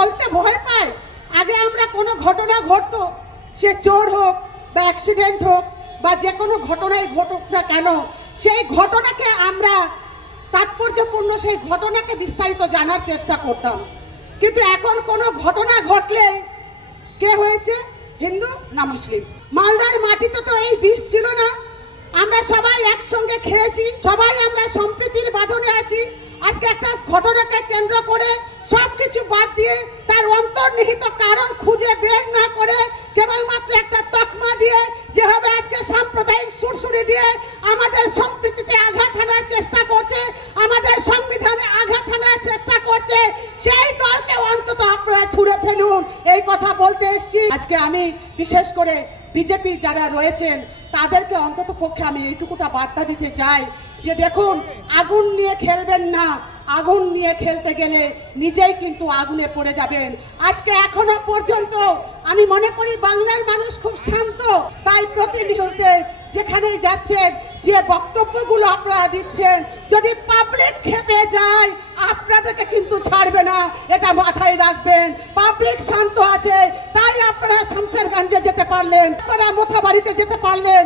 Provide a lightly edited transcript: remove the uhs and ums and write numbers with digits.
চলতে ভয় পায়। আগে আমরা কোনো ঘটনা ঘটতো, সে চোর হোক বা অ্যাক্সিডেন্ট হোক বা যে কোনো ঘটনাই ঘটুক না কেন, সেই ঘটনাকে আমরা তাৎপর্যপূর্ণ সেই ঘটনাকে বিস্তারিত জানার চেষ্টা করতাম। কিন্তু এখন কোনো ঘটনা ঘটলে কে হয়েছে, হিন্দু না মুসলিম? মালদার মাটিতে তো এই বিষ ছিল না। আমরা সবাই একসঙ্গে খেয়েছি, সবাই আমরা সম্প্রীতির বাঁধনে আছি। আজকে একটা ঘটনাকে কেন্দ্র করে সবকিছু বাদ দিয়ে তার অন্তর্নিহিত কারণ খুঁজে বের না করে কেবলমাত্র একটা তকমা দিয়ে যেভাবে আজকে সাম্প্রদায়িক সুরসুরি দিয়ে আমাদের সম্প্রীতিতে আঘাত হানার চেষ্টা করছে, আমাদের সংবিধানে আঘাত হানার চেষ্টা করছে, সেই দলকে অন্তত আপনারা ছুঁড়ে ফেলুন, এই কথা বলতে এসেছি। আজকে আমি বিশেষ করে বিজেপি যারা রয়েছেন তাদেরকে অন্তত পক্ষে আমি এইটুকুটা বার্তা দিতে চাই যে দেখুন, আগুন নিয়ে খেলবেন না। আগুন নিয়ে খেলতে গেলে নিজেই কিন্তু আগুনে পড়ে যাবেন। আজকে এখনো পর্যন্ত আমি মনে করি বাংলার মানুষ খুব শান্ত, তাই প্রতি মুহূর্তে যেখানেই যাচ্ছেন যে বক্তব্যগুলো আপনারা দিচ্ছেন, যদি পাবলিক খেপে যায় আপনাদেরকে কিন্তু ছাড়বে না, এটা মাথায় রাখবেন। পাবলিক শান্ত আছে, তাই আপনারা শামশেরগঞ্জে যেতে পারলেন, আপনারা মোথাবাড়িতে যেতে পারলেন।